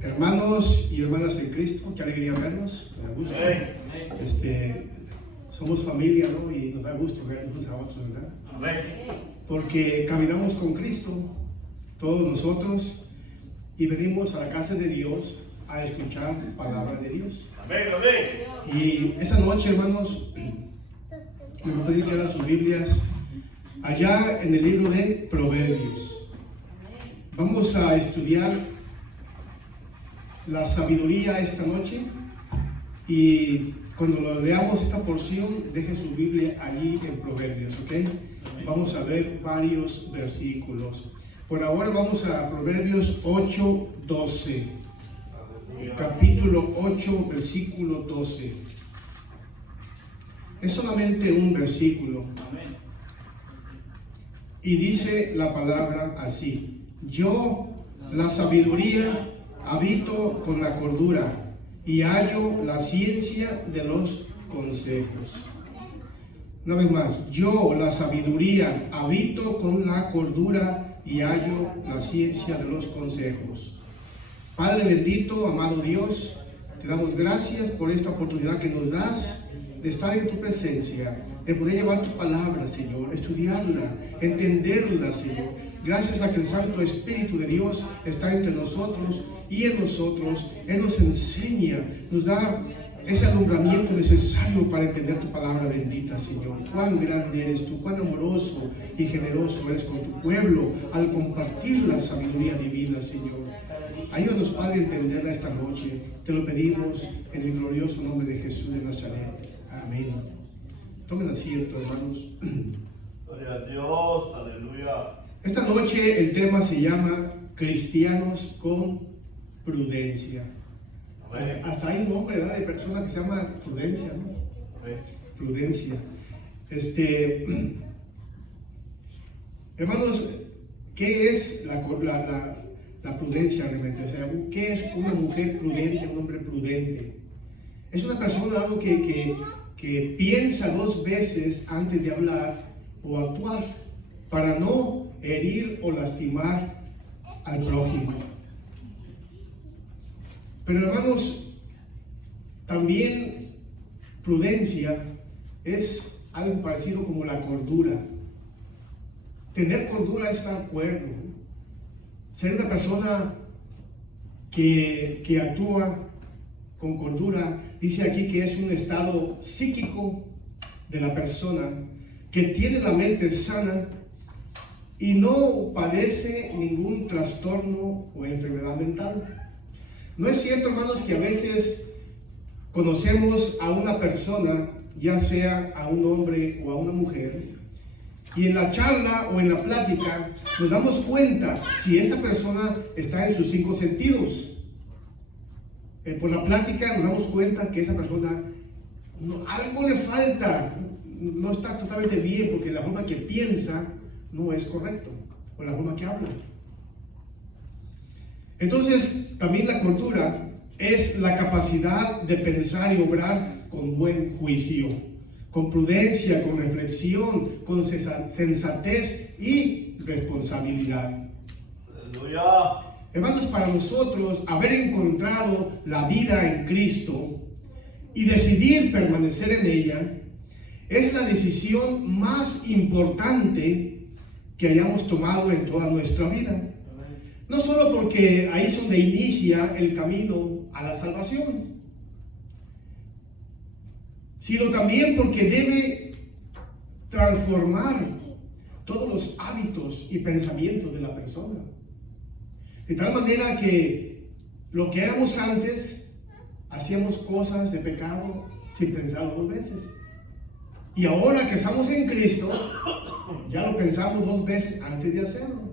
Hermanos y hermanas en Cristo, qué alegría verlos, me da gusto. Somos familia, ¿no? Y nos da gusto vernos unos a otros, ¿verdad? Porque caminamos con Cristo, todos nosotros, y venimos a la casa de Dios a escuchar palabra de Dios. Y esa noche, hermanos, me voy a pedir que abran sus Biblias allá en el libro de Proverbios. Vamos a estudiar la sabiduría esta noche, y cuando lo leamos esta porción, deje su Biblia allí en Proverbios, ¿ok? Vamos a ver varios versículos. Por ahora vamos a Proverbios 8:12. Capítulo 8, versículo 12. Es solamente un versículo. Y dice la palabra así: yo, la sabiduría, habito con la cordura y hallo la ciencia de los consejos. Una vez más, yo, la sabiduría, habito con la cordura y hallo la ciencia de los consejos. Padre bendito, amado Dios, te damos gracias por esta oportunidad que nos das de estar en tu presencia, de poder llevar tu palabra, Señor, estudiarla, entenderla, Señor. Gracias a que el Santo Espíritu de Dios está entre nosotros y en nosotros. Él nos enseña, nos da ese alumbramiento necesario para entender tu palabra bendita, Señor. Cuán grande eres tú, cuán amoroso y generoso eres con tu pueblo al compartir la sabiduría divina, Señor. Ayúdanos, Padre, a entenderla esta noche. Te lo pedimos en el glorioso nombre de Jesús de Nazaret. Amén. Tomen asiento, hermanos. Gloria a Dios, aleluya. Esta noche el tema se llama Cristianos con Prudencia. Hasta hay un nombre, ¿verdad?, de persona que se llama Prudencia, ¿no? Prudencia. Hermanos, ¿qué es la prudencia realmente? O sea, ¿qué es una mujer prudente, un hombre prudente? Es una persona, algo que piensa dos veces antes de hablar o actuar para no herir o lastimar al prójimo. Pero, hermanos, también prudencia es algo parecido como la cordura. Tener cordura está acuerdo. Ser una persona que actúa con cordura, dice aquí que es un estado psíquico de la persona que tiene la mente sana y no padece ningún trastorno o enfermedad mental. ¿No es cierto, hermanos, que a veces conocemos a una persona, ya sea a un hombre o a una mujer, y en la charla o en la plática nos damos cuenta si esta persona está en sus 5 sentidos? Por la plática nos damos cuenta que esa persona algo le falta, no está totalmente bien, porque la forma que piensa no es correcto, o la forma que habla. Entonces, también la cordura es la capacidad de pensar y obrar con buen juicio, con prudencia, con reflexión, con sensatez y responsabilidad. Aleluya. Hermanos, para nosotros, haber encontrado la vida en Cristo y decidir permanecer en ella es la decisión más importante que hayamos tomado en toda nuestra vida. No solo porque ahí es donde inicia el camino a la salvación, sino también porque debe transformar todos los hábitos y pensamientos de la persona. De tal manera que lo que éramos antes, hacíamos cosas de pecado sin pensarlo 2 veces. Y ahora que estamos en Cristo, ya lo pensamos 2 veces antes de hacerlo.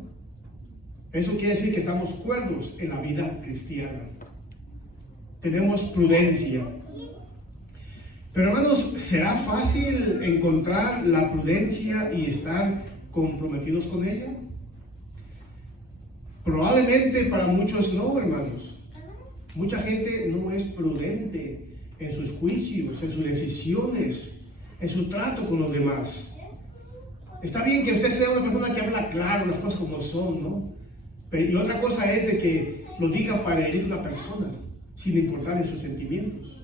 Eso quiere decir que estamos cuerdos en la vida cristiana. Tenemos prudencia. Pero, hermanos, ¿será fácil encontrar la prudencia y estar comprometidos con ella? Probablemente para muchos no, hermanos. Mucha gente no es prudente en sus juicios, en sus decisiones, en su trato con los demás. Está bien que usted sea una persona que habla claro las cosas como son, ¿no? Y otra cosa es de que lo diga para herir a una persona, sin importarle sus sentimientos.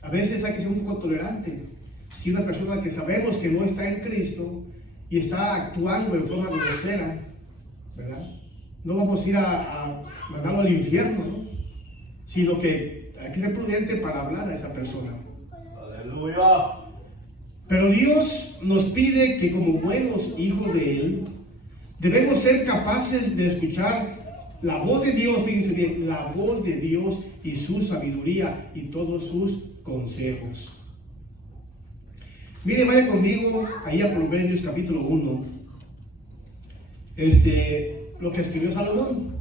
A veces hay que ser un poco tolerante. Si una persona que sabemos que no está en Cristo y está actuando en forma grosera, ¿verdad? No vamos a ir a mandarlo al infierno, ¿no? Sino que hay que ser prudente para hablar a esa persona. Aleluya. Pero Dios nos pide que como buenos hijos de Él, debemos ser capaces de escuchar la voz de Dios, fíjense bien, la voz de Dios y su sabiduría y todos sus consejos. Mire, vaya conmigo ahí a Proverbios capítulo 1. Lo que escribió Salomón.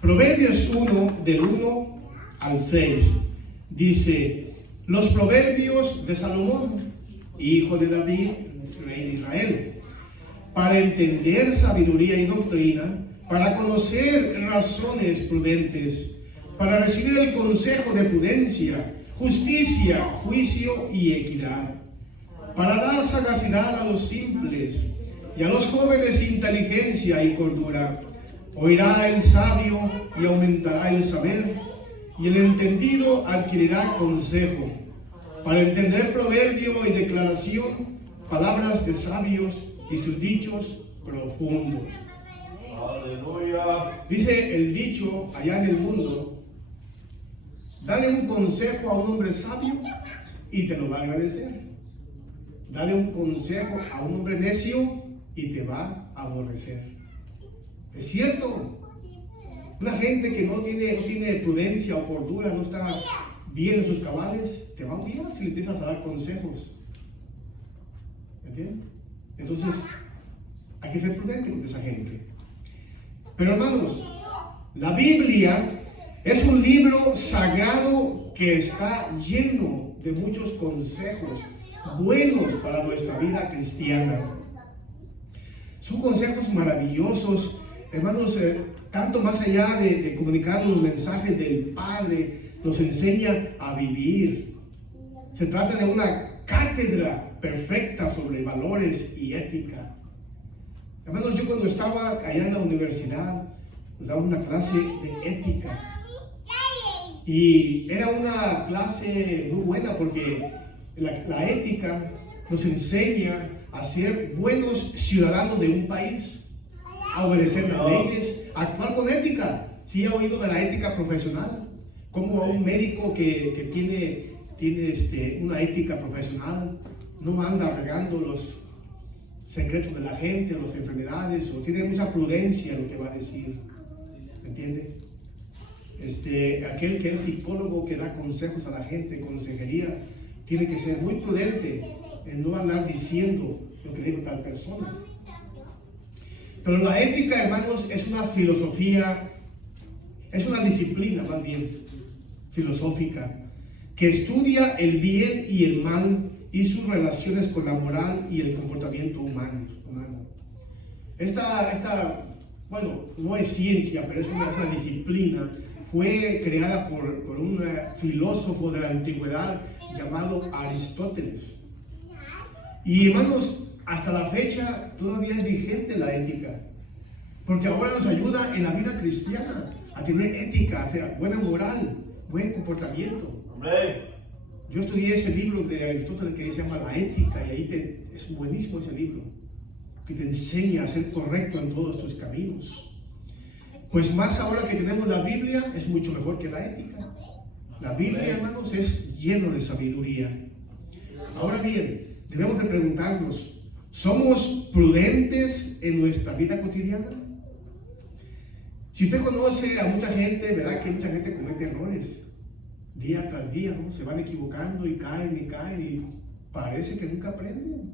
Proverbios 1, del 1 al 6. Dice: los proverbios de Salomón, hijo de David, rey de Israel, para entender sabiduría y doctrina, para conocer razones prudentes, para recibir el consejo de prudencia, justicia, juicio y equidad, para dar sagacidad a los simples y a los jóvenes inteligencia y cordura. Oirá el sabio y aumentará el saber, y el entendido adquirirá consejo. Para entender proverbio y declaración, palabras de sabios y sus dichos profundos. Aleluya. Dice el dicho allá en el mundo: dale un consejo a un hombre sabio y te lo va a agradecer. Dale un consejo a un hombre necio y te va a aborrecer. Es cierto. Una gente que no tiene prudencia o cordura, no está bien en sus cabales, te va a odiar si le empiezas a dar consejos. ¿Entiendes? Entonces, hay que ser prudente con esa gente. Pero hermanos, la Biblia es un libro sagrado que está lleno de muchos consejos buenos para nuestra vida cristiana. Son consejos maravillosos, hermanos, tanto más allá de comunicar los mensajes del Padre, nos enseña a vivir. Se trata de una cátedra perfecta sobre valores y ética. Hermanos, yo cuando estaba allá en la universidad, nos daban una clase de ética. Y era una clase muy buena porque la ética nos enseña a ser buenos ciudadanos de un país, a obedecer las leyes, a actuar con ética. Sí, he oído de la ética profesional, como a un médico que tiene una ética profesional, no anda regando los secretos de la gente, las enfermedades, o tiene mucha prudencia en lo que va a decir. ¿Entiende? Aquel que es psicólogo, que da consejos a la gente, consejería, tiene que ser muy prudente en no andar diciendo lo que dijo tal persona. Pero la ética, hermanos, es una filosofía, es una disciplina más bien filosófica, que estudia el bien y el mal y sus relaciones con la moral y el comportamiento humano. Bueno, no es ciencia, pero es una disciplina. Fue creada por un filósofo de la antigüedad llamado Aristóteles. Y hermanos, hasta la fecha todavía es vigente la ética, porque ahora nos ayuda en la vida cristiana a tener ética, o sea, buena moral, buen comportamiento. Amén. Yo estudié ese libro de Aristóteles que se llama La Ética, y ahí es buenísimo ese libro, que te enseña a ser correcto en todos tus caminos. Pues más ahora que tenemos la Biblia, es mucho mejor que la ética. La Biblia, hermanos, es lleno de sabiduría. Ahora bien, debemos de preguntarnos: ¿somos prudentes en nuestra vida cotidiana? Si usted conoce a mucha gente, verá que mucha gente comete errores día tras día, ¿no? Se van equivocando y caen y parece que nunca aprenden.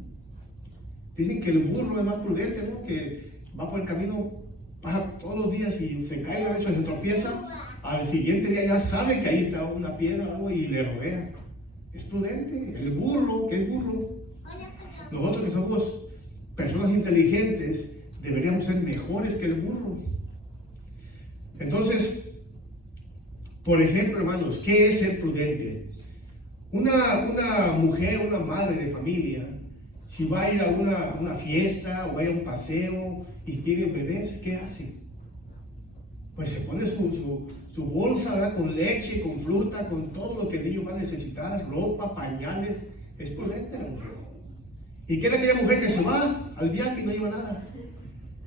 Dicen que el burro es más prudente, ¿no? Que va por el camino, pasa todos los días y se cae a veces, se tropieza, al siguiente día ya sabe que ahí está una piedra o algo y le rodea. Es prudente. El burro, ¿qué es burro? Nosotros que somos personas inteligentes deberíamos ser mejores que el burro. Entonces, por ejemplo, hermanos, ¿qué es ser prudente? Una mujer, una madre de familia Si va a ir a una fiesta o va a ir a un paseo y tiene bebés, ¿qué hace? Pues se pone su bolsa, ¿verdad? Con leche, con fruta, con todo lo que el niño va a necesitar, ropa, pañales. Es prudente la mujer. ¿Y qué es aquella mujer que se va al viaje y no lleva nada?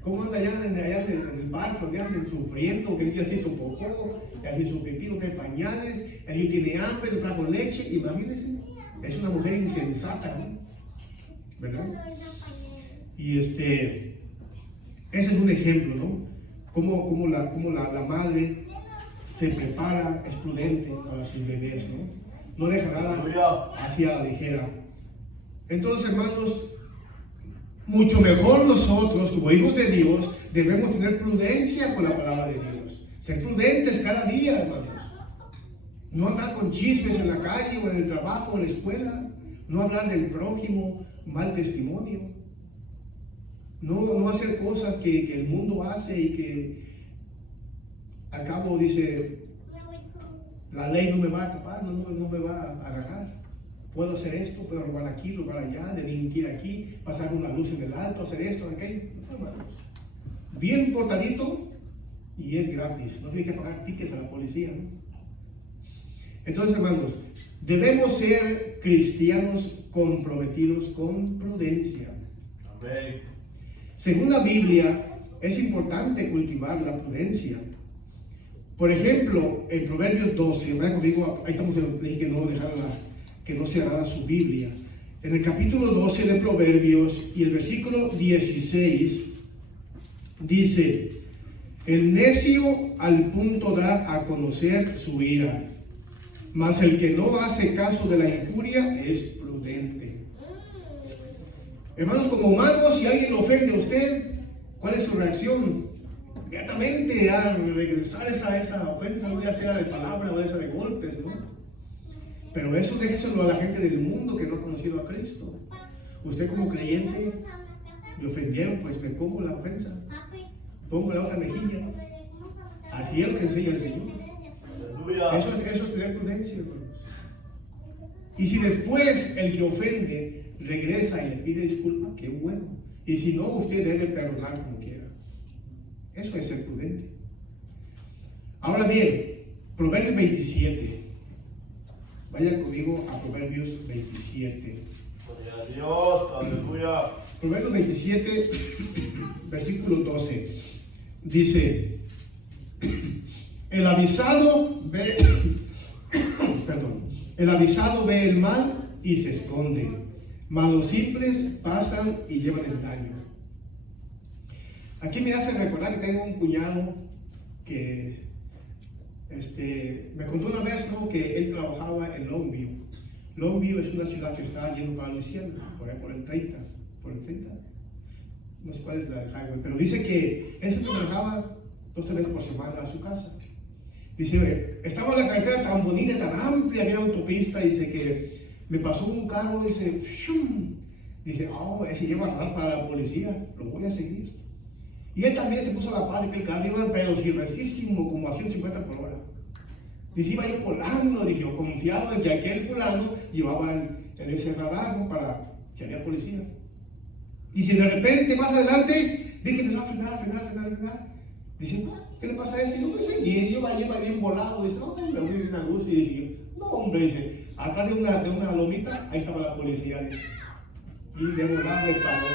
¿Cómo anda allá en el barco, donde andan sufriendo, que el niño hace su popó, hace su pipí, no trae pañales, el niño tiene hambre, no trajo leche? Imagínense, es una mujer insensata, ¿no? ¿Verdad? Y ese es un ejemplo, ¿no? Como la madre se prepara, es prudente para sus bebés, ¿no? No deja nada hacia la ligera. Entonces, hermanos, mucho mejor nosotros, como hijos de Dios, debemos tener prudencia con la palabra de Dios. Ser prudentes cada día, hermanos. No andar con chismes en la calle o en el trabajo o en la escuela. No hablar del prójimo, mal testimonio. No hacer cosas que el mundo hace y que al cabo dice, la ley no me va a atrapar, no me va a agarrar. Puedo hacer esto, puedo robar aquí, robar allá, delinquir aquí, pasar una luz en el alto, hacer esto, aquello. No, hermanos. Bien portadito y es gratis. No tiene que pagar tickets a la policía, ¿no? Entonces, hermanos, debemos ser cristianos comprometidos con prudencia. Amén. Según la Biblia, es importante cultivar la prudencia. Por ejemplo, en Proverbios 12, vaya conmigo, ahí estamos en el que no dejarla, que no cerrara su Biblia. En el capítulo 12 de Proverbios y el versículo 16 dice: el necio al punto da a conocer su ira, mas el que no hace caso de la injuria es prudente. Hermanos, como humanos, si alguien lo ofende a usted, ¿cuál es su reacción? Inmediatamente a regresar esa ofensa, ya sea de palabra o ya sea de golpes, ¿no? Pero eso déjeselo a la gente del mundo que no ha conocido a Cristo. Usted como creyente, le ofendieron, pues me pongo la ofensa, pongo la otra mejilla, ¿no? Así es lo que enseña el Señor. Eso es tener prudencia, hermanos. Y si después el que ofende regresa y le pide disculpa, qué bueno. Y si no, usted debe perdonar como quiera. Eso es ser prudente. Ahora bien, Proverbios 27. Vaya conmigo a Proverbios 27. Gloria a Dios, aleluya. Proverbios 27, versículo 12. Dice: el avisado ve el avisado ve el mal y se esconde, mas los simples pasan y llevan el daño. Aquí me hace recordar que tengo un cuñado que me contó una vez, ¿no?, que él trabajaba en Longview. Longview es una ciudad que está yendo para Luisiana, por el 30, no sé cuál es la highway, pero dice que él se trabajaba 2 o 3 veces por semana a su casa. Dice, estaba en la carretera tan bonita, tan amplia, había autopista, dice que me pasó un carro, dice, ¡shum! Dice, oh, ese lleva a radar para la policía, lo voy a seguir. Y él también se puso a la par de que el carro iba, pero silvesísimo, como a 150 por hora. Dice, iba a ir volando, dijo, confiado en que aquel fulano llevaba ese radar, ¿no?, para si había policía. Dice, de repente, más adelante, vi que empezó a frenar. Dice, ¿qué le pasa a este? Y yo, pues, lleva bien volado. Dice, no, hombre, voy a una luz. Y dice, no, hombre, dice, atrás de una lomita, ahí estaba la policía. Dice, y de volado de paró.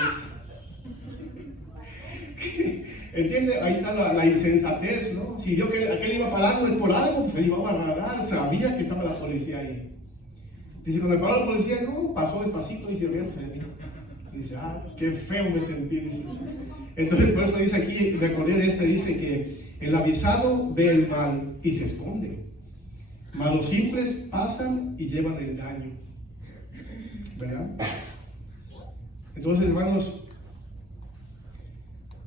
¿Entiende? Ahí está la insensatez, ¿no? Si vio que aquel iba parando es por algo, pues él iba a radar, sabía que estaba la policía ahí. Dice, cuando paró la policía, no, pasó despacito y se veía entre mí. Dice, qué feo me sentí. Dice. Entonces, por eso dice aquí, me acordé de dice que el avisado ve el mal y se esconde, mas los simples pasan y llevan el daño. ¿Verdad? Entonces, hermanos,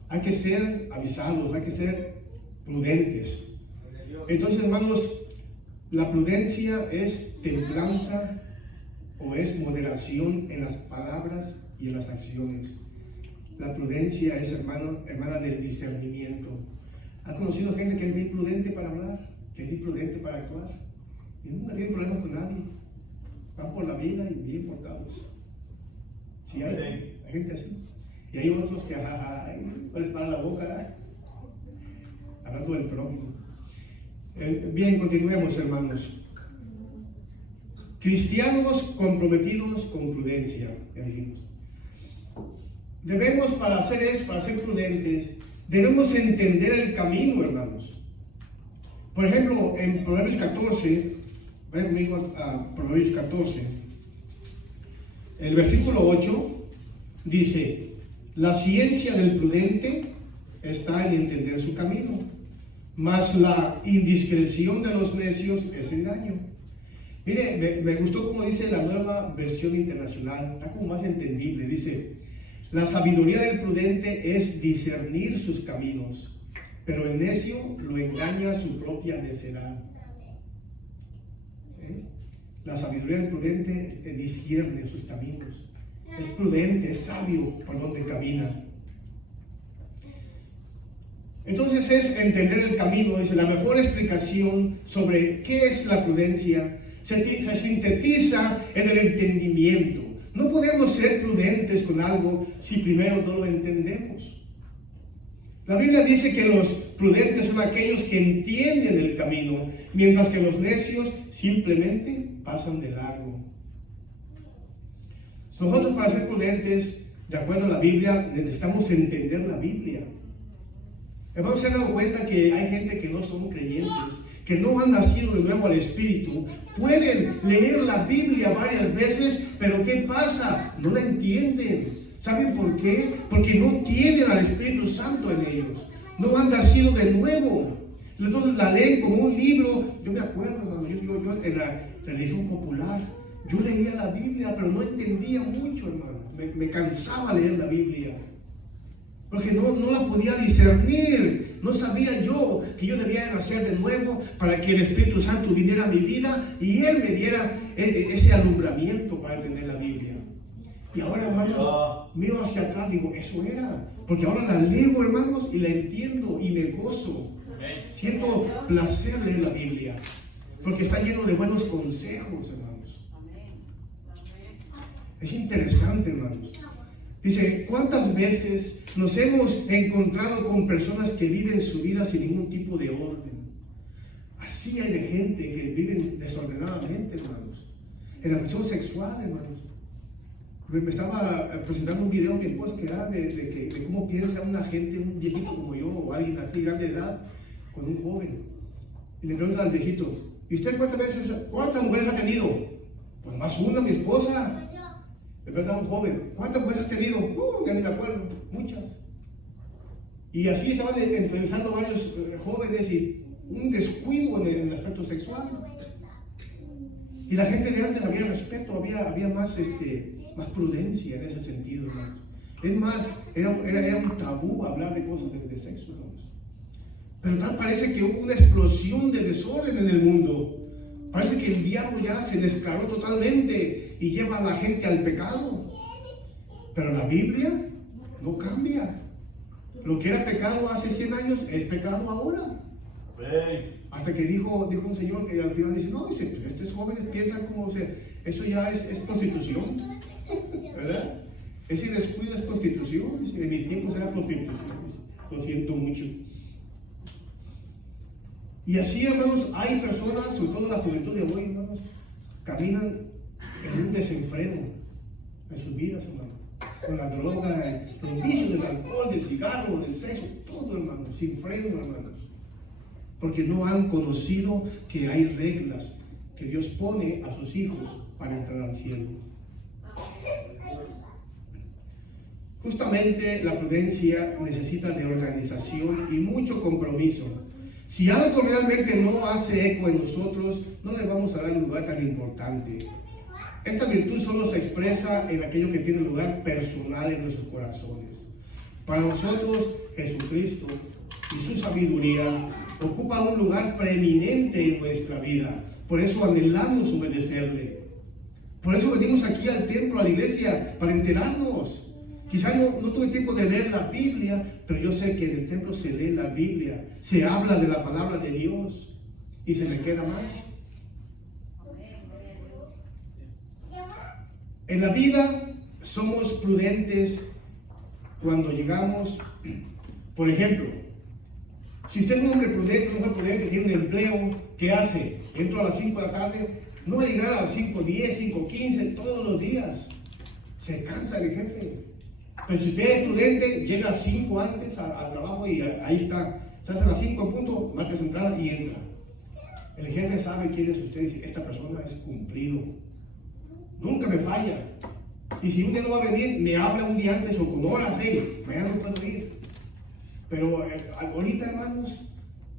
hay que ser avisados, hay que ser prudentes. Entonces, hermanos, la prudencia es templanza o es moderación en las palabras y en las acciones. La prudencia es, hermana del discernimiento. ¿Has conocido gente que es bien prudente para hablar, que es bien prudente para actuar? Y nunca tienen problemas con nadie. Van por la vida y bien portados. Sí, hay gente así. Y hay otros que les para la boca, hablando del prójimo. Bien, continuemos, hermanos. Cristianos comprometidos con prudencia, ya dijimos. Debemos, para hacer esto, para ser prudentes, debemos entender el camino, hermanos. Por ejemplo, en Proverbios 14, vayan conmigo a Proverbios 14, el versículo 8 dice: la ciencia del prudente está en entender su camino, mas la indiscreción de los necios es engaño. Mire, me gustó como dice la Nueva Versión Internacional, está como más entendible. Dice: la sabiduría del prudente es discernir sus caminos, pero el necio lo engaña su propia necedad. La sabiduría del prudente discierne sus caminos. Es prudente, es sabio por donde camina. Entonces es entender el camino. Es la mejor explicación sobre qué es la prudencia. Se sintetiza en el entendimiento. No podemos ser prudentes con algo si primero no lo entendemos. La Biblia dice que los prudentes son aquellos que entienden el camino, mientras que los necios simplemente pasan de largo. Nosotros, para ser prudentes, de acuerdo a la Biblia, necesitamos entender la Biblia. Hermanos, se han dado cuenta que hay gente que no son creyentes, que no han nacido de nuevo al Espíritu. Pueden leer la Biblia varias veces, pero ¿qué pasa? No la entienden. ¿Saben por qué? Porque no tienen al Espíritu Santo en ellos. No han nacido de nuevo. Entonces la leen como un libro. Yo me acuerdo, hermano, yo en la religión popular, yo leía la Biblia, pero no entendía mucho, hermano. Me cansaba leer la Biblia, porque no la podía discernir. No sabía yo que yo debía nacer de nuevo para que el Espíritu Santo viniera a mi vida y Él me diera ese alumbramiento para entender la Biblia. Y ahora, hermanos, miro hacia atrás, digo, eso era. Porque ahora la leo, hermanos, y la entiendo y me gozo. Siento placer leer la Biblia, porque está lleno de buenos consejos, hermanos. Es interesante, hermanos. Dice, ¿cuántas veces nos hemos encontrado con personas que viven su vida sin ningún tipo de orden? Así hay de gente que viven desordenadamente, hermanos. En la cuestión sexual, hermanos. Me estaba presentando un video a mi esposa que era de cómo piensa una gente, un viejito como yo, o alguien así grande de edad, con un joven. Y le pregunta al viejito, ¿y usted cuántas mujeres ha tenido? Pues más una, mi esposa. Le pregunta a un joven, ¿cuántas mujeres has tenido? Ya ni me acuerdo, muchas. Y así estaban entrevistando varios jóvenes y un descuido en el aspecto sexual. Y la gente de antes había respeto, había más prudencia en ese sentido, hermanos. Es más, era un tabú hablar de cosas de sexo, hermanos. Pero tal parece que hubo una explosión de desorden en el mundo. Parece que el diablo ya se descaró totalmente y lleva a la gente al pecado. Pero la Biblia no cambia. Lo que era pecado hace 100 años es pecado ahora. Hasta que dijo un señor que al final dice, no, estos jóvenes piensan como, eso ya es prostitución, ¿verdad? Ese descuido es prostitución. En mis tiempos era prostitución, lo siento mucho. Y así, hermanos, hay personas, sobre todo la juventud de hoy, hermanos, caminan en un desenfreno en sus vidas, hermanos, con la droga, los vicios del alcohol, del cigarro, del sexo, todo, hermanos, sin freno, hermanos, porque no han conocido que hay reglas que Dios pone a sus hijos para entrar al cielo. Justamente la prudencia necesita de organización y mucho compromiso. Si algo realmente no hace eco en nosotros, no le vamos a dar un lugar tan importante. Esta virtud solo se expresa en aquello que tiene lugar personal en nuestros corazones. Para nosotros, Jesucristo y su sabiduría ocupa un lugar preeminente en nuestra vida. Por eso anhelamos obedecerle. Por eso venimos aquí al templo, a la iglesia, para enterarnos. Quizá no tuve tiempo de leer la Biblia, pero yo sé que en el templo se lee la Biblia, se habla de la palabra de Dios y se me queda más. En la vida somos prudentes cuando llegamos, por ejemplo, si usted es un hombre prudente, una mujer prudente, tiene un empleo, ¿qué hace? Entro a las 5 de la tarde, no va a llegar a las 5:10, 5:15 todos los días. Se cansa el jefe. Pero si usted es prudente, llega a 5 antes al trabajo y ahí está. Se hace a las 5 en punto, marca su entrada y entra. El jefe sabe quién es usted y dice, esta persona es cumplido. Nunca me falla. Y si un día no va a venir, me habla un día antes o con horas, mañana no puedo ir. Pero ahorita, hermanos,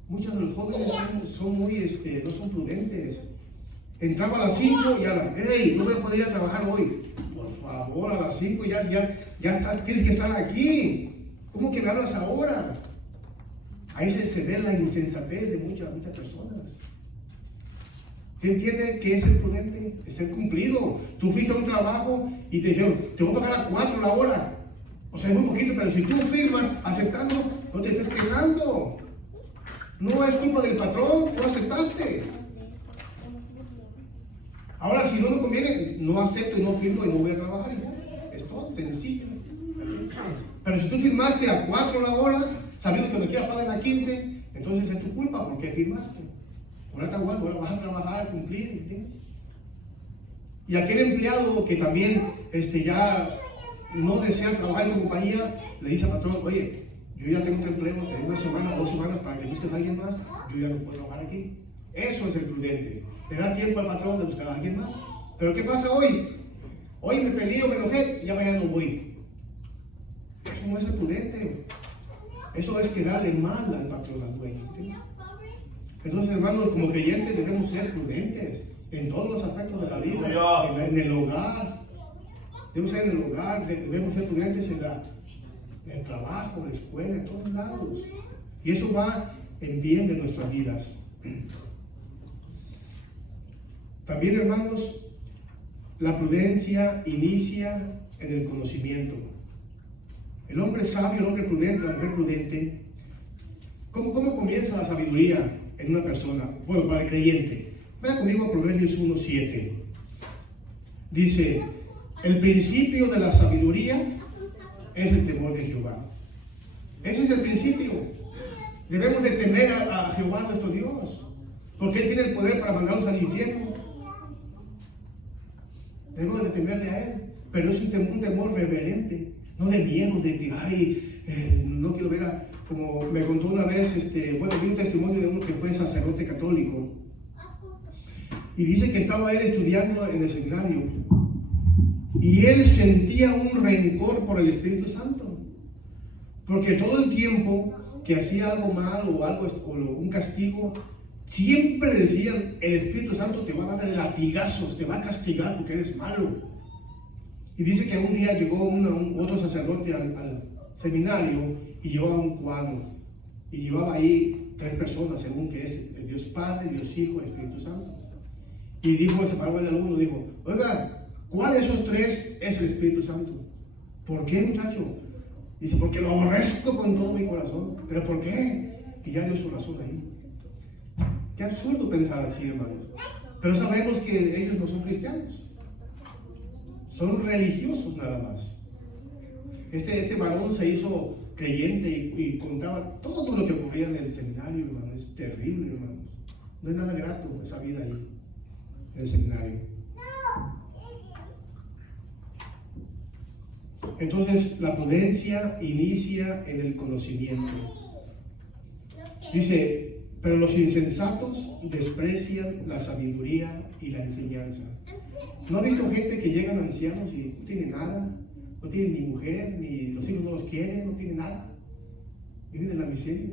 muchos de los jóvenes son muy, no son prudentes. Entraba a las 5 y a las, no voy a poder ir a trabajar hoy. Por favor, a las 5 ya está, tienes que estar aquí. ¿Cómo que me hablas ahora? Ahí se ve la insensatez de muchas personas. ¿Qué entiende que es ser prudente? Es ser cumplido. Tú fuiste a un trabajo y te dijeron, te voy a pagar a 4 la hora. O sea, es muy poquito, pero si tú firmas aceptando, no te estés quejando. No es culpa del patrón, tú aceptaste. Ahora, si no me conviene, no acepto y no firmo y no voy a trabajar. Es todo sencillo. Pero si tú firmaste a 4 la hora, sabiendo que cuando quieras pagar a 15, entonces es tu culpa porque firmaste. Ahora te aguanto, ahora vas a trabajar, a cumplir, ¿entiendes? Y aquel empleado que también ya no desea trabajar en tu compañía, le dice al patrón, oye, yo ya tengo otro empleo, te doy 1 semana, 2 semanas para que busques a alguien más, yo ya no puedo trabajar aquí. Eso es el prudente. Le da tiempo al patrón de buscar a alguien más. Pero ¿qué pasa hoy? Hoy me peleé o me enojé, ya mañana no voy. Eso no es el prudente. Eso es quedarle mal al patrón, al dueño. ¿Entiendes? Entonces, hermanos, como creyentes debemos ser prudentes en todos los aspectos de la vida, en el hogar. Debemos ser en el hogar, debemos ser prudentes en el trabajo, en la escuela, en todos lados. Y eso va en bien de nuestras vidas. También, hermanos, la prudencia inicia en el conocimiento. El hombre sabio, el hombre prudente, la mujer prudente. ¿Cómo comienza la sabiduría en una persona? Bueno, para el creyente. Vean conmigo a Proverbios 1:7. Dice, el principio de la sabiduría es el temor de Jehová. Ese es el principio. Debemos de temer a Jehová nuestro Dios, porque Él tiene el poder para mandarnos al infierno. Debemos de temerle a Él, pero es un temor reverente, no de miedo, de que, no quiero ver como me contó una vez, vi un testimonio de uno que fue sacerdote católico, y dice que estaba él estudiando en el seminario, y él sentía un rencor por el Espíritu Santo, porque todo el tiempo que hacía algo mal o un castigo, siempre decían, el Espíritu Santo te va a dar de latigazos, te va a castigar porque eres malo. Y dice que un día llegó otro sacerdote al seminario y llevaba un cuadro. Y llevaba ahí 3 personas, según que es el Dios Padre, Dios Hijo, el Espíritu Santo. Y dijo, se paró el alumno, dijo, oiga, ¿cuál de esos 3 es el Espíritu Santo? ¿Por qué, muchacho? Dice, porque lo aborrezco con todo mi corazón. ¿Pero por qué? Y ya dio su razón ahí. Qué absurdo pensar así, hermanos. Pero sabemos que ellos no son cristianos. Son religiosos nada más. Este varón se hizo creyente y contaba todo lo que ocurría en el seminario, hermano. Es terrible, hermanos. No es nada grato esa vida ahí, en el seminario. Entonces, la prudencia inicia en el conocimiento. Dice, pero los insensatos desprecian la sabiduría y la enseñanza. ¿No ha visto gente que llegan ancianos y no tienen nada? No tienen ni mujer, ni los hijos no los quieren, no tienen nada. Viven en la miseria.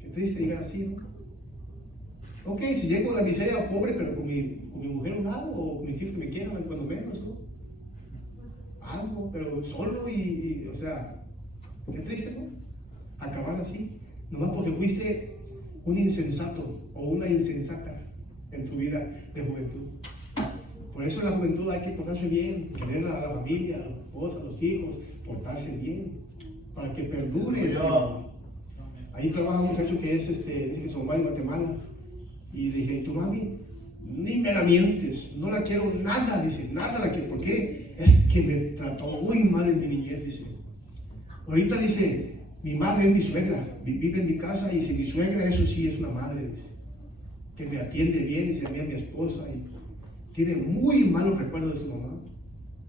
Qué triste llegar así, ¿no? Ok, si llego a la miseria pobre, pero con mi mujer a un lado, o con mis hijos que me quieran cuando menos, ¿no? Algo, pero solo o sea, qué triste, ¿no? Acabar así, nomás porque fuiste un insensato o una insensata en tu vida de juventud. Por eso en la juventud hay que portarse bien, querer a la familia, a la esposa, a los hijos, portarse bien, para que perdure. Ahí trabaja un muchacho que es, dice que su mamá es de Guatemala, y le dije, ¿tu mami? ni me la mientes, no la quiero nada, dice, nada la quiero. ¿Por qué? Es que me trató muy mal en mi niñez, dice. Ahorita dice, mi madre es mi suegra, vive en mi casa y dice, mi suegra, eso sí es una madre, dice, que me atiende bien, dice, a mí, a mi esposa, y tiene muy malos recuerdos de su mamá.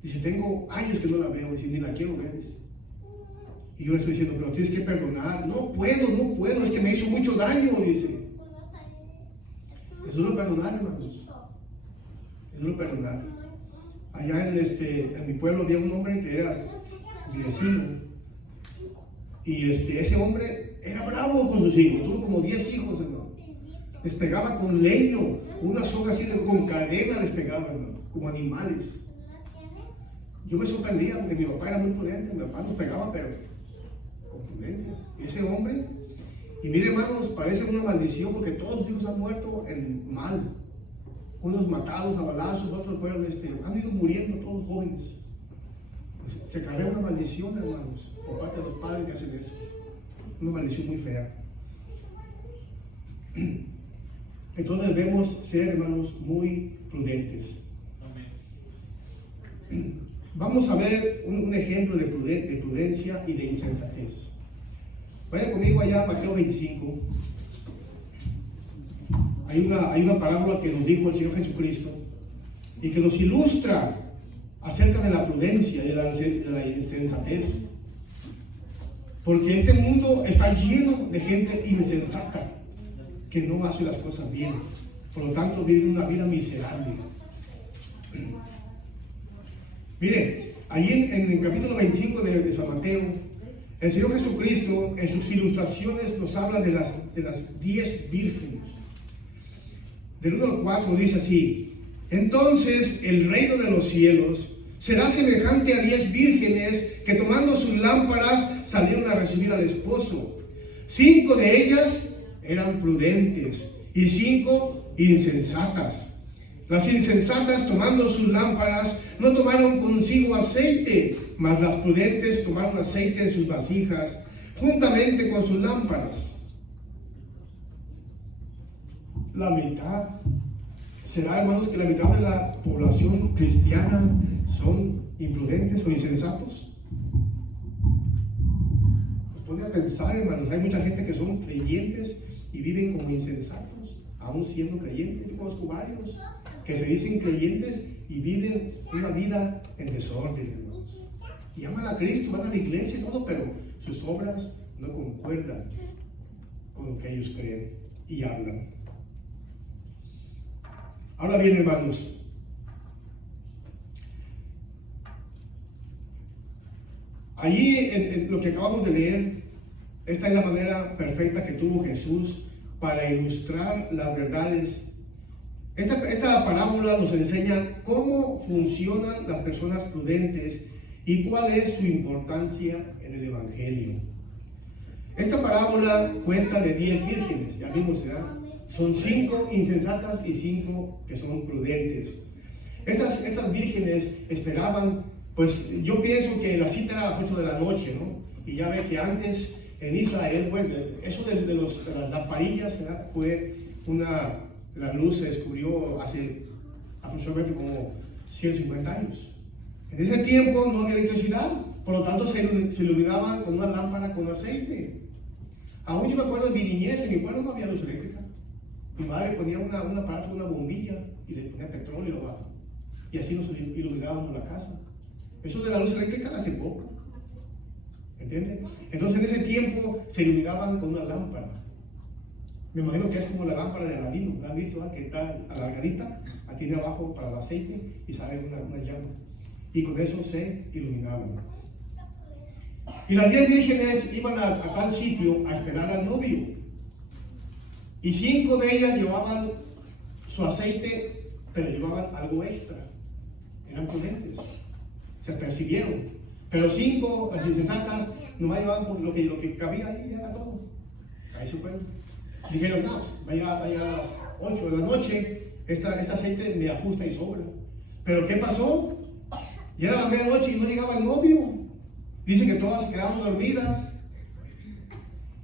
Dice, tengo años que no la veo, dice, ni la quiero ver, dice. Y yo le estoy diciendo, pero tienes que perdonar. No puedo, es que me hizo mucho daño, dice. Eso no es perdonar, hermanos. Eso no es perdonar. Allá en mi pueblo había un hombre que era mi vecino. Y ese hombre era bravo con sus hijos. Tuvo como 10 hijos, hermano. Les pegaba con leño, una soga así, con cadena les pegaba, hermano, como animales. Yo me sorprendía porque mi papá era muy prudente. Mi papá nos pegaba, pero con prudencia. Ese hombre, y mire, hermanos, parece una maldición porque todos sus hijos han muerto en mal. Unos matados a balazos, otros fueron, han ido muriendo todos jóvenes. Pues, se carga una maldición, hermanos, por parte de los padres que hacen eso. Una maldición muy fea. Entonces debemos ser, hermanos, muy prudentes. Vamos a ver un ejemplo de prudencia y de insensatez. Vaya conmigo allá a Mateo 25. Hay una parábola que nos dijo el Señor Jesucristo y que nos ilustra acerca de la prudencia y de la insensatez. Porque este mundo está lleno de gente insensata que no hace las cosas bien. Por lo tanto, vive una vida miserable. Mire, allí en el capítulo 25 de San Mateo, el Señor Jesucristo en sus ilustraciones nos habla de las 10 vírgenes. Del 1 al 4 dice así: entonces el reino de los cielos será semejante a 10 vírgenes que tomando sus lámparas salieron a recibir al esposo. 5 de ellas eran prudentes y 5 insensatas. Las insensatas, tomando sus lámparas, no tomaron consigo aceite, mas las prudentes tomaron aceite en sus vasijas, juntamente con sus lámparas. La mitad, ¿será, hermanos, que la mitad de la población cristiana son imprudentes o insensatos? Nos pone a pensar, hermanos, hay mucha gente que son creyentes y viven como insensatos, aún siendo creyentes. Yo conozco varios que se dicen creyentes y viven una vida en desorden, hermanos. Y aman a Cristo, van a la iglesia y todo, pero sus obras no concuerdan con lo que ellos creen y hablan. Ahora bien, hermanos, allí en lo que acabamos de leer, esta es la manera perfecta que tuvo Jesús para ilustrar las verdades. Esta parábola nos enseña cómo funcionan las personas prudentes y cuál es su importancia en el Evangelio. Esta parábola cuenta de 10 vírgenes, ya vimos, ¿verdad? Son 5 insensatas y 5 que son prudentes. Estas vírgenes esperaban, pues yo pienso que la cita era a las 8 de la noche, ¿no? Y ya ve que antes en Israel, bueno, eso de las lamparillas, ¿verdad? Fue la luz se descubrió hace aproximadamente como 150 años. En ese tiempo no había electricidad, por lo tanto se iluminaban con una lámpara con aceite. Aún yo me acuerdo de mi niñez, en mi pueblo no había luz eléctrica. Mi madre ponía un aparato, una bombilla, y le ponía petróleo abajo. Y así nos iluminábamos la casa. Eso de la luz eléctrica hace poco. ¿Entiendes? Entonces en ese tiempo se iluminaban con una lámpara. Me imagino que es como la lámpara de Aladino. ¿La han visto? ¿Verdad? Que está alargadita, tiene abajo para el aceite y sale una llama. Y con eso se iluminaban. Y las 10 vírgenes iban a tal sitio a esperar al novio. Y 5 de ellas llevaban su aceite, pero llevaban algo extra. Eran prudentes. Se percibieron. Pero 5, las insensatas, nomás llevaban lo que cabía ahí, ya era todo. Ahí se fueron. Dijeron, no, vaya a las 8 de la noche, este aceite me ajusta y sobra. Pero ¿qué pasó? Ya era la medianoche y no llegaba el novio. Dice que todas se quedaron dormidas.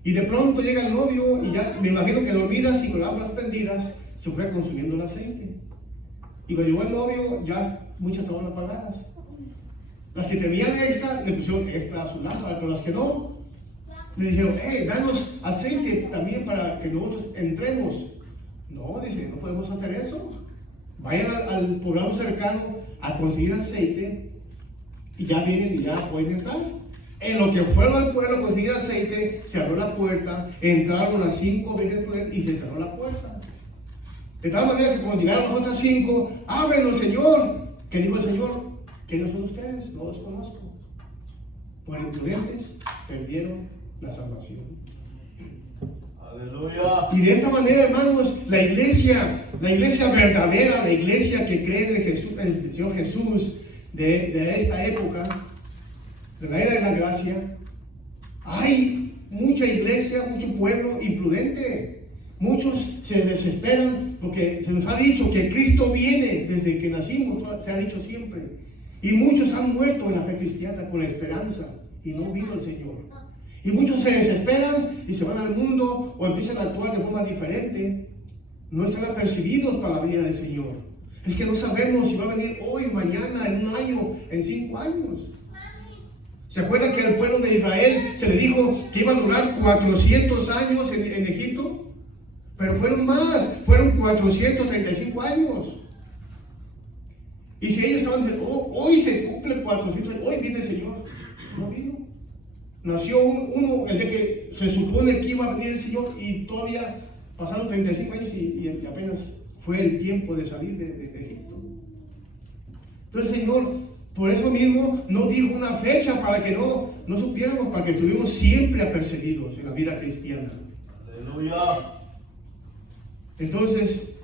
Y de pronto llega el novio y ya me imagino que dormidas y con lámparas prendidas se fue consumiendo el aceite. Y cuando llegó el novio ya muchas estaban apagadas. Las que tenían extra le pusieron extra a su lámpara, pero las que no le dijeron, danos aceite también para que nosotros entremos. No, dice, no podemos hacer eso. Vayan al poblado cercano a conseguir aceite y ya vienen y ya pueden entrar. En lo que fueron al pueblo a conseguir aceite, se abrió la puerta, entraron las 5 vírgenes prudentes y se cerró la puerta. De tal manera que cuando llegaron las otras 5, ábrenos, Señor. ¿Qué dijo el Señor? ¿Quiénes son ustedes? No los conozco. Por imprudentes perdieron la salvación. Aleluya. Y de esta manera, hermanos, la iglesia verdadera, la iglesia que cree en Jesús, en el Señor Jesús de esta época, de la era de la gracia, hay mucha iglesia, mucho pueblo imprudente. Muchos se desesperan porque se nos ha dicho que Cristo viene desde que nacimos, se ha dicho siempre. Y muchos han muerto en la fe cristiana con la esperanza y no vino el Señor. Y muchos se desesperan y se van al mundo o empiezan a actuar de forma diferente. No están apercibidos para la vida del Señor. Es que no sabemos si va a venir hoy, mañana, en un año, en 5 años. ¿Se acuerdan que al pueblo de Israel se le dijo que iba a durar 400 años en Egipto? Pero fueron más, fueron 435 años. Y si ellos estaban diciendo, hoy se cumple 400 años, hoy viene el Señor, no vino. Nació uno el día que se supone que iba a venir el Señor y todavía pasaron 35 años y apenas fue el tiempo de salir de Egipto. Entonces el Señor, por eso mismo, no dijo una fecha para que no supiéramos, para que estuviéramos siempre apercibidos en la vida cristiana. Aleluya. Entonces,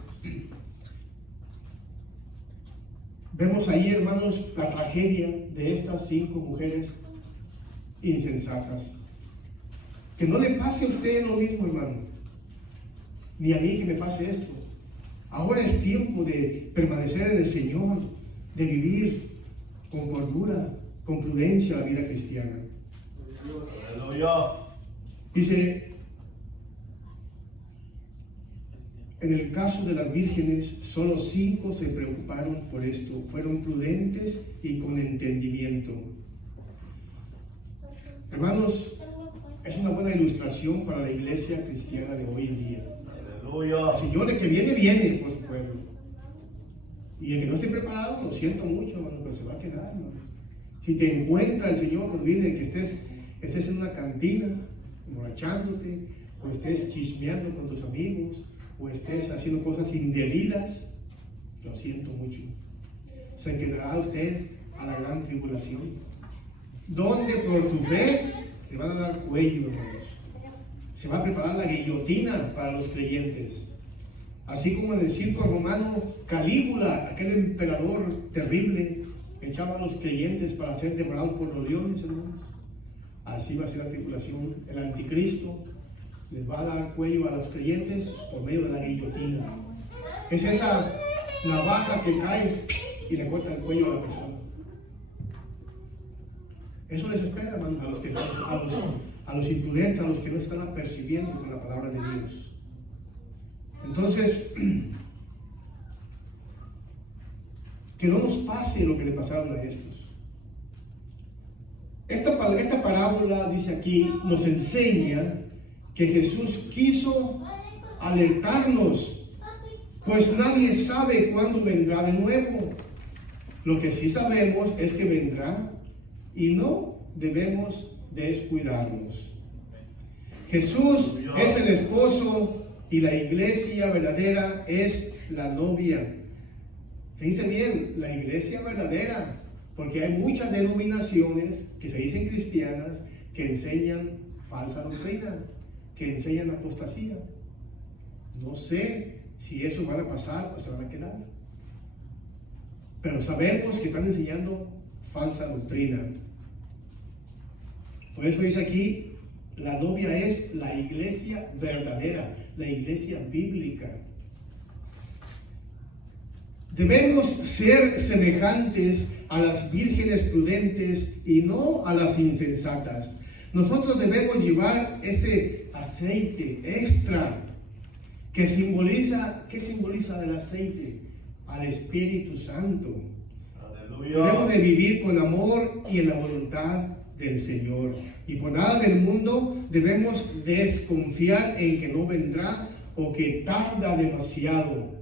vemos ahí, hermanos, la tragedia de estas 5 mujeres insensatas. Que no le pase a usted lo mismo, hermano, ni a mí que me pase esto. Ahora es tiempo de permanecer en el Señor, de vivir con cordura, con prudencia la vida cristiana. Aleluya. Dice, en el caso de las vírgenes, solo 5 se preocuparon por esto, fueron prudentes y con entendimiento. Hermanos, es una buena ilustración para la iglesia cristiana de hoy en día. Aleluya. El Señor, el que viene por su pueblo. Y el que no esté preparado, lo siento mucho, hermano, pero se va a quedar, hermano. Si te encuentra el Señor cuando viene, que estés en una cantina, emborrachándote, o estés chismeando con tus amigos, o estés haciendo cosas indebidas, lo siento mucho. Se quedará usted a la gran tribulación, donde por tu fe te van a dar cuello, hermanos. Se va a preparar la guillotina para los creyentes. Así como en el circo romano, Calígula, aquel emperador terrible, echaba a los creyentes para ser devorados por los leones, hermanos. Así va a ser la tribulación. El anticristo les va a dar cuello a los creyentes por medio de la guillotina. Es esa navaja que cae y le corta el cuello a la persona. Eso les espera, hermanos, a los imprudentes, a los que no están apercibiendo con la palabra de Dios. Entonces, que no nos pase lo que le pasaron a estos. Esta parábola, dice aquí, nos enseña que Jesús quiso alertarnos, pues nadie sabe cuándo vendrá de nuevo. Lo que sí sabemos es que vendrá y no debemos descuidarnos. Jesús es el esposo y la iglesia verdadera es la novia. Fíjense bien, la iglesia verdadera, porque hay muchas denominaciones que se dicen cristianas que enseñan falsa doctrina, que enseñan apostasía. No sé si eso va a pasar o se van a quedar, pero sabemos que están enseñando falsa doctrina. Por eso dice aquí, la novia es la iglesia verdadera, la iglesia bíblica. Debemos ser semejantes a las vírgenes prudentes y no a las insensatas. Nosotros debemos llevar ese aceite extra que simboliza, ¿qué simboliza el aceite? Al Espíritu Santo. Debemos Aleluya. de vivir con amor y en la voluntad del Señor. Y por nada del mundo debemos desconfiar en que no vendrá o que tarda demasiado.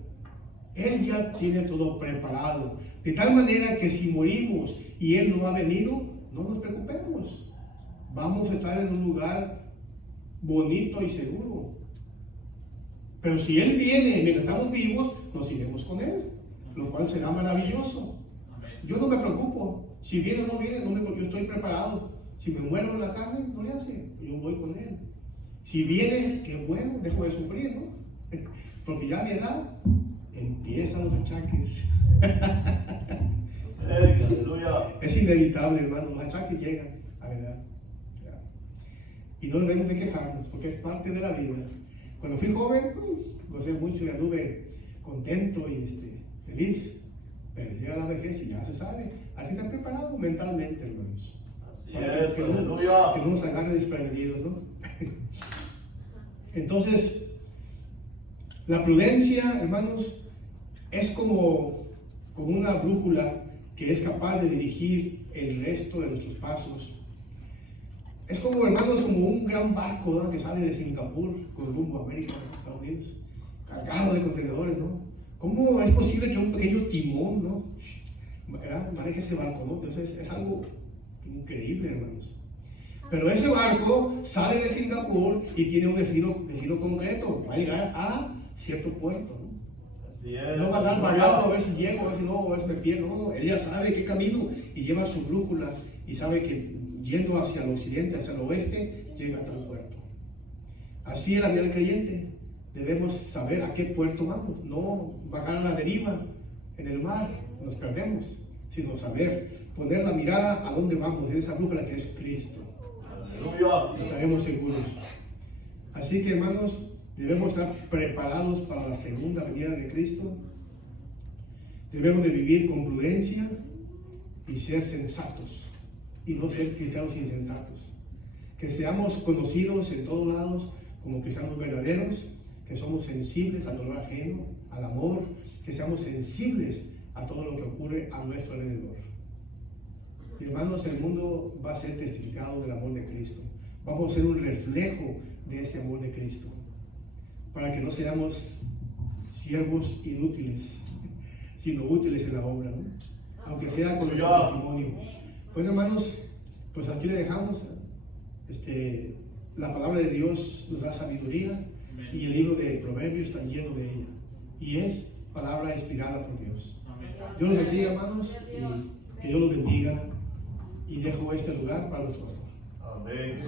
Él ya tiene todo preparado. De tal manera que si morimos y Él no ha venido, no nos preocupemos. Vamos a estar en un lugar bonito y seguro. Pero si Él viene mientras estamos vivos, nos iremos con Él, lo cual será maravilloso. Yo no me preocupo. Si viene o no viene, yo estoy preparado. Si me muero en la carne, no le hace. Yo voy con Él. Si viene, qué bueno, dejo de sufrir, ¿no? Porque ya a mi edad empiezan los achaques. Aleluya. Es inevitable, hermano. Los achaques llegan, a la edad. Y no debemos de quejarnos, porque es parte de la vida. Cuando fui joven, gocé mucho y anduve contento y feliz. Pero llega la vejez y ya se sabe. Hay que estar preparado mentalmente, hermanos. Así Para es, que aleluya. no nos agarre desprevenidos, ¿no? Entonces, la prudencia, hermanos, es como una brújula que es capaz de dirigir el resto de nuestros pasos. Es como, hermanos, como un gran barco, ¿no?, que sale de Singapur con rumbo a América, Estados Unidos, cargado de contenedores, ¿no? ¿Cómo es posible que un pequeño timón, ¿no?, maneje ese barco, ¿no? Entonces es algo increíble, hermanos. Pero ese barco sale de Singapur y tiene un destino concreto. Va a llegar a cierto puerto, ¿no? Así es. No va a andar vagando a ver si llego, a ver si no, a ver si me pierdo. No, él ya sabe qué camino y lleva su brújula y sabe que yendo hacia el occidente, hacia el oeste, llega a tal puerto. Así es la vida del creyente. Debemos saber a qué puerto vamos, no vagar a la deriva en el mar, nos perdemos, sino saber, poner la mirada a dónde vamos, en esa brújula que es Cristo. Aleluya. Estaremos seguros. Así que, hermanos, debemos estar preparados para la segunda venida de Cristo. Debemos de vivir con prudencia y ser sensatos, y no ser cristianos insensatos. Que seamos conocidos en todos lados como cristianos verdaderos, que somos sensibles al dolor ajeno, al amor, que seamos sensibles a todo lo que ocurre a nuestro alrededor. Y hermanos, el mundo va a ser testificado del amor de Cristo. Vamos a ser un reflejo de ese amor de Cristo, para que no seamos siervos inútiles, sino útiles en la obra, ¿no? Aunque sea con nuestro testimonio. Bueno, hermanos, pues aquí le dejamos. La palabra de Dios nos da sabiduría y el libro de Proverbios está lleno de ella. Y es palabra inspirada por Dios. Dios los bendiga, hermanos, y que Dios los bendiga. Y dejo este lugar para los pastor. Amén.